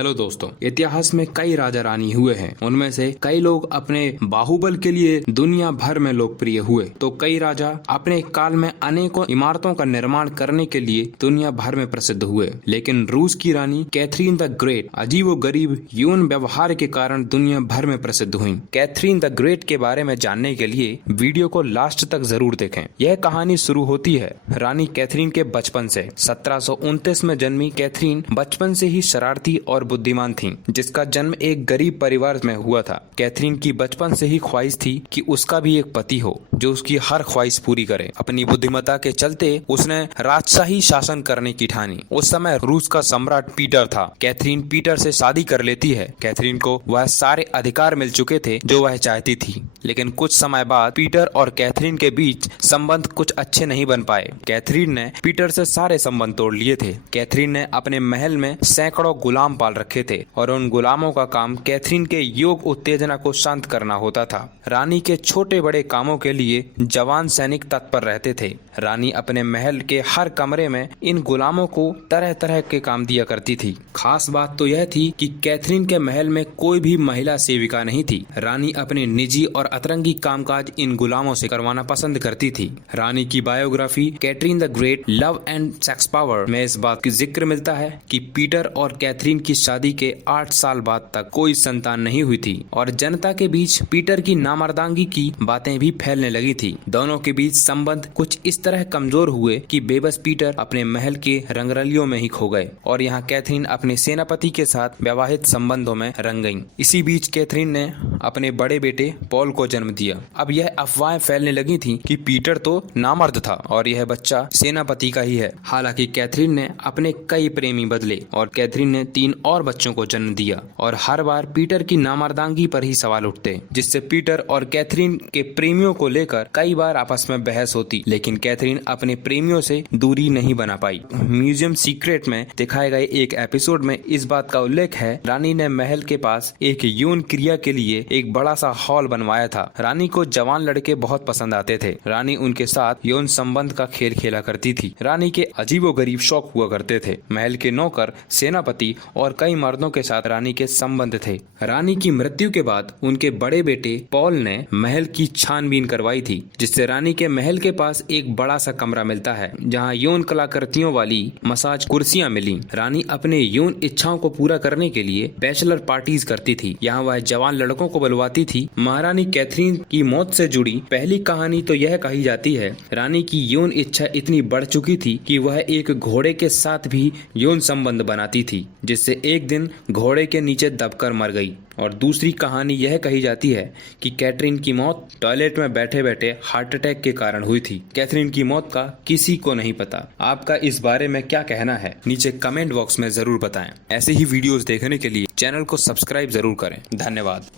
Hello दोस्तों, इतिहास में कई राजा रानी हुए हैं। उनमें से कई लोग अपने बाहुबल के लिए दुनिया भर में लोकप्रिय हुए, तो कई राजा अपने काल में अनेकों इमारतों का निर्माण करने के लिए दुनिया भर में प्रसिद्ध हुए। लेकिन रूस की रानी कैथरीन द ग्रेट अजीबोगरीब यौन व्यवहार के कारण दुनिया भर में प्रसिद्ध हुई। कैथरीन द ग्रेट के बारे में जानने के लिए वीडियो को लास्ट तक जरूर देखें। यह कहानी शुरू होती है रानी कैथरीन के बचपन से। 1729 में जन्मी कैथरीन बचपन से ही शरारती और बुद्धिमान थी, जिसका जन्म एक गरीब परिवार में हुआ था। कैथरीन की बचपन से ही ख्वाहिश थी कि उसका भी एक पति हो जो उसकी हर ख्वाहिश पूरी करे। अपनी बुद्धिमत्ता के चलते उसने राजशाही शासन करने की ठानी। उस समय रूस का सम्राट पीटर था। कैथरीन पीटर से शादी कर लेती है। कैथरीन को वह सारे अधिकार मिल चुके थे जो वह चाहती थी, लेकिन कुछ समय बाद पीटर और कैथरीन के बीच संबंध कुछ अच्छे नहीं बन पाए। कैथरीन ने पीटर से सारे संबंध तोड़ लिए थे। कैथरीन ने अपने महल में सैकड़ों गुलाम पाल रखे थे और उन गुलामों का काम कैथरीन के योग उत्तेजना को शांत करना होता था। रानी के छोटे बड़े कामों के लिए जवान सैनिक तत्पर रहते थे। रानी अपने महल के हर कमरे में इन गुलामों को तरह तरह के काम दिया करती थी। खास बात तो यह थी कि कैथरीन के महल में कोई भी महिला सेविका नहीं थी। रानी अपने निजी और अतरंगी कामकाज इन गुलामों से करवाना पसंद करती थी। रानी की biography Catherine the great love and sex power में इस बात की जिक्र मिलता है कि पीटर और कैथरीन की शादी के 8 साल बाद तक कोई संतान नहीं हुई थी और जनता के बीच पीटर की नामर्दांगी की बातें भी फैलने लगी थी। दोनों के बीच संबंध कुछ इस तरह कमजोर हुए कि बेबस पीटर अपने महल के रंगरलियों में ही खो गए और यहाँ कैथरीन अपने सेनापति के साथ वैवाहिक संबंधों में रंग गईं। इसी बीच कैथरीन ने अपने बड़े बेटे पॉल को जन्म दिया। अब यह अफवाहें फैलने लगी थी कि पीटर तो नामर्द था और यह बच्चा सेनापति का ही है। हालांकि कैथरीन ने अपने कई प्रेमी बदले और कैथरीन ने 3 और बच्चों को जन्म दिया और हर बार पीटर की नामर्दांगी पर ही सवाल उठते, जिससे पीटर और कैथरीन के प्रेमियों को लेकर कई बार आपस में बहस होती। लेकिन कैथरीन अपने प्रेमियों से दूरी नहीं बना पाई। म्यूजियम सीक्रेट में दिखाए गए एक एपिसोड में इस बात का उल्लेख है, रानी ने महल के पास एक यौन क्रिया के लिए एक बड़ा सा हॉल बनवाया था। रानी को जवान लड़के बहुत पसंद आते थे। रानी उनके साथ यौन संबंध का खेल खेला करती थी। रानी के अजीबोगरीब शौक हुआ करते थे। महल के नौकर, सेनापति और कई मर्दों के साथ रानी के संबंध थे। रानी की मृत्यु के बाद उनके बड़े बेटे पॉल ने महल की छानबीन करवाई थी, जिससे रानी के महल के पास एक बड़ा सा कमरा मिलता है जहां यौन कलाकृतियों वाली मसाज कुर्सियां मिली। रानी अपने यौन इच्छाओं को पूरा करने के लिए बैचलर पार्टीज करती थी। यहाँ वह जवान लड़कों को बुलवाती थी। महारानी कैथरीन की मौत से जुड़ी पहली कहानी तो यह कही जाती है, रानी की यौन इच्छा इतनी बढ़ चुकी थी कि वह एक घोड़े के साथ भी यौन संबंध बनाती थी, जिससे एक दिन घोड़े के नीचे दबकर मर गई। और दूसरी कहानी यह कही जाती है कि कैथरीन की मौत टॉयलेट में बैठे बैठे हार्ट अटैक के कारण हुई थी। कैथरीन की मौत का किसी को नहीं पता। आपका इस बारे में क्या कहना है, नीचे कमेंट बॉक्स में जरूर बताएं। ऐसे ही वीडियोस देखने के लिए चैनल को सब्सक्राइब जरूर करें। धन्यवाद।